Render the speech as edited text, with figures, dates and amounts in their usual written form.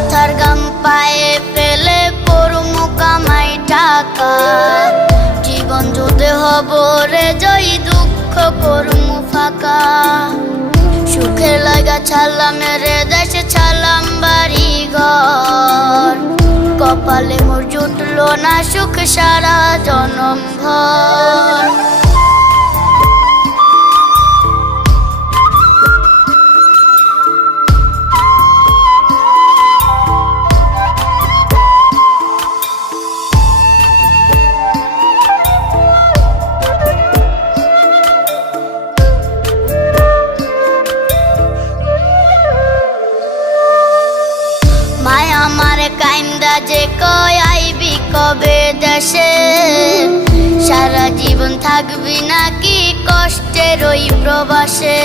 মাথার গাম পায়ে ফেলে পড়মু কামাই টাকা, জীবন যুদ্ধে হব রে জয়ী, দুঃখ করমু ফাঁকা। সুখের লাগা ছাড়লাম রে দেশে, ছাড়লাম বাড়ি ঘর, কপালে মোর জুটলো না সুখ সারা জনম ভর। আমারে কাইন্দা যে কয় আইবি কবে দেশে, সারা জীবন থাকবি নাকি কষ্টের ওই প্রবাসে।